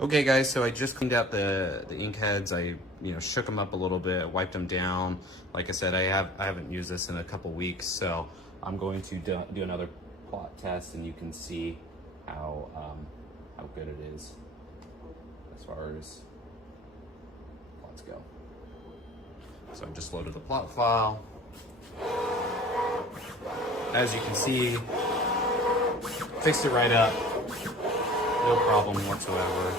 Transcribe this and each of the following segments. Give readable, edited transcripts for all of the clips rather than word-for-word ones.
Okay guys, so I just cleaned out the ink heads. I shook them up a little bit, wiped them down. Like I said, I haven't used this in a couple weeks, so I'm going to do another plot test, and you can see how good it is as far as plots go. So I just loaded the plot file. As you can see, fixed it right up. No problem whatsoever.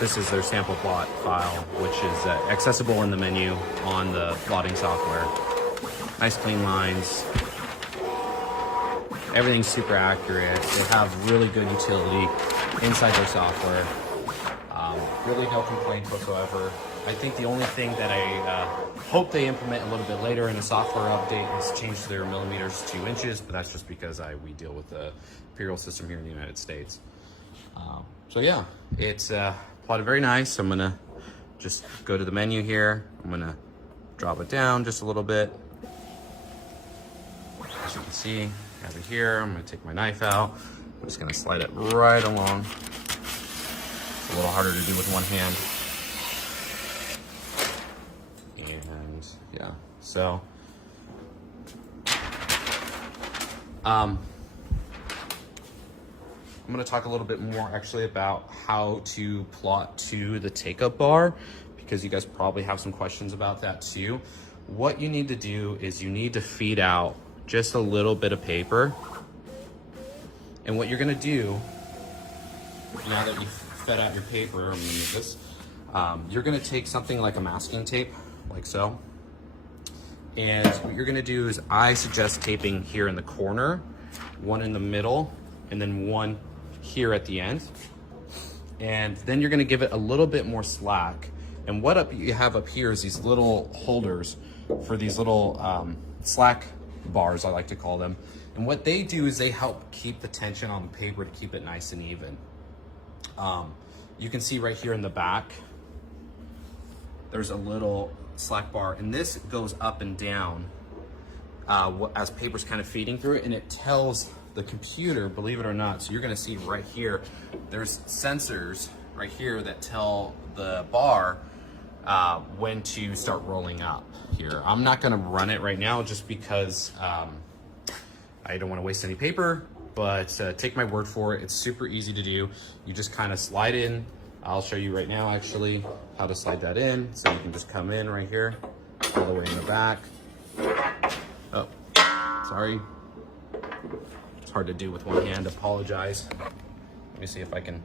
This is their sample plot file, which is accessible in the menu on the plotting software. Nice clean lines. Everything's super accurate. They have really good utility inside their software. Really no complaints whatsoever. I think the only thing that I hope they implement a little bit later in the software update is change their millimeters to inches, but that's just because we deal with the imperial system here in the United States. So yeah, it's plotted very nice. I'm gonna just go to the menu here. I'm gonna drop it down just a little bit. As you can see, I have it here. I'm gonna take my knife out. I'm just gonna slide it right along. It's a little harder to do with one hand. And yeah, so I'm going to talk a little bit more actually about how to plot to the take-up bar, because you guys probably have some questions about that too. What you need to do is you need to feed out just a little bit of paper. And what you're going to do, now that you've fed out your paper, I'm going to move this, you're going to take something like a masking tape, like so. And what you're going to do is, I suggest taping here in the corner, one in the middle, and then one here at the end. And then you're going to give it a little bit more slack. And what you have up here is these little holders for these little slack bars, I like to call them. And what they do is they help keep the tension on the paper to keep it nice and even. You can see right here in the back, there's a little slack bar, and this goes up and down as paper's kind of feeding through it, and it tells the computer, believe it or not, so you're gonna see right here, there's sensors right here that tell the bar when to start rolling up here. I'm not gonna run it right now just because I don't wanna waste any paper, but take my word for it, it's super easy to do. You just kind of slide in. I'll show you right now actually how to slide that in. So you can just come in right here, all the way in the back. Oh, sorry. It's hard to do with one hand, apologize. Let me see if I can.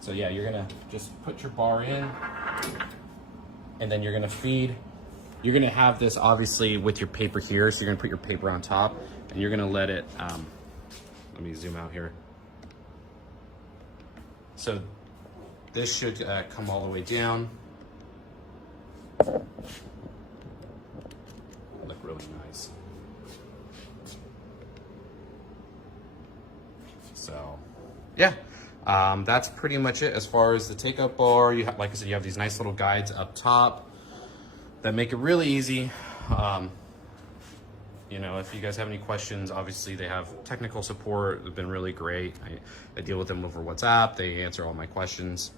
So yeah, you're gonna just put your bar in, and then you're gonna feed. You're gonna have this obviously with your paper here, so you're gonna put your paper on top, and you're gonna let it, let me zoom out here. So this should come all the way down. Look really nice. So yeah, that's pretty much it as far as the take-up bar. You have, like I said, you have these nice little guides up top that make it really easy. If you guys have any questions, obviously they have technical support. They've been really great. I deal with them over WhatsApp. They answer all my questions.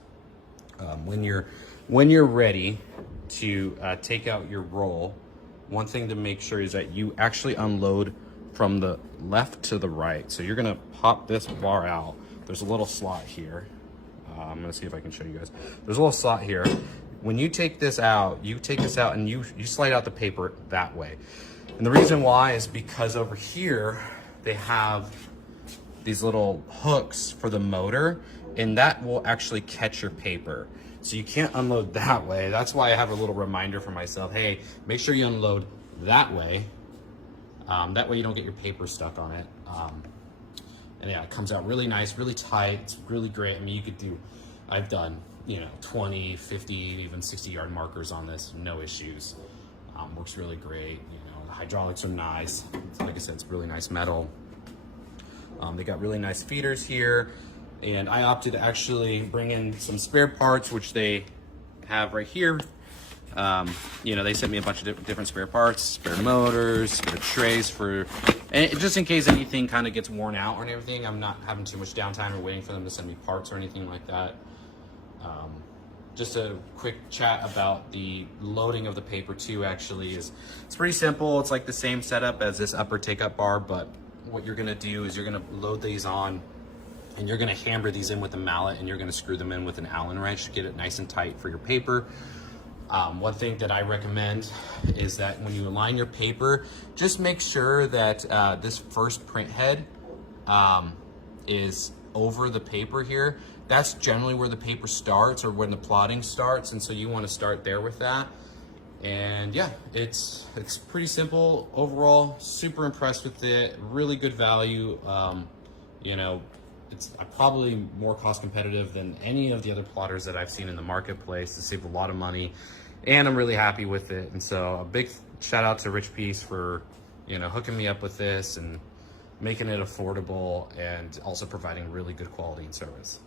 When you're ready to take out your roll, one thing to make sure is that you actually unload from the left to the right. So you're gonna pop this bar out. There's a little slot here. I'm gonna see if I can show you guys. There's a little slot here. When you take this out, and you slide out the paper that way. And the reason why is because over here, they have these little hooks for the motor, and that will actually catch your paper. So you can't unload that way. That's why I have a little reminder for myself. Hey, make sure you unload that way. That way you don't get your paper stuck on it. And yeah, it comes out really nice, really tight. It's really great. I mean, I've done, 20, 50, even 60-yard markers on this, no issues. Works really great. The hydraulics are nice. Like I said, it's really nice metal. They got really nice feeders here, and I opted to actually bring in some spare parts, which they have right here. They sent me a bunch of different spare parts, spare motors, spare trays for And just in case anything kind of gets worn out or anything, I'm not having too much downtime or waiting for them to send me parts or anything like that. Just a quick chat about the loading of the paper too, actually, is it's pretty simple. It's like the same setup as this upper take-up bar, but what you're gonna do is you're gonna load these on and you're gonna hammer these in with a mallet, and you're gonna screw them in with an Allen wrench to get it nice and tight for your paper. One thing that I recommend is that when you align your paper, just make sure that this first print head is over the paper here. That's generally where the paper starts or when the plotting starts, and so you want to start there with that. And yeah, it's pretty simple overall. Super impressed with it. Really good value. You know, it's probably more cost competitive than any of the other plotters that I've seen in the marketplace. To save a lot of money, and I'm really happy with it. And so a big shout out to Richpeace for, you know, hooking me up with this and making it affordable, and also providing really good quality and service.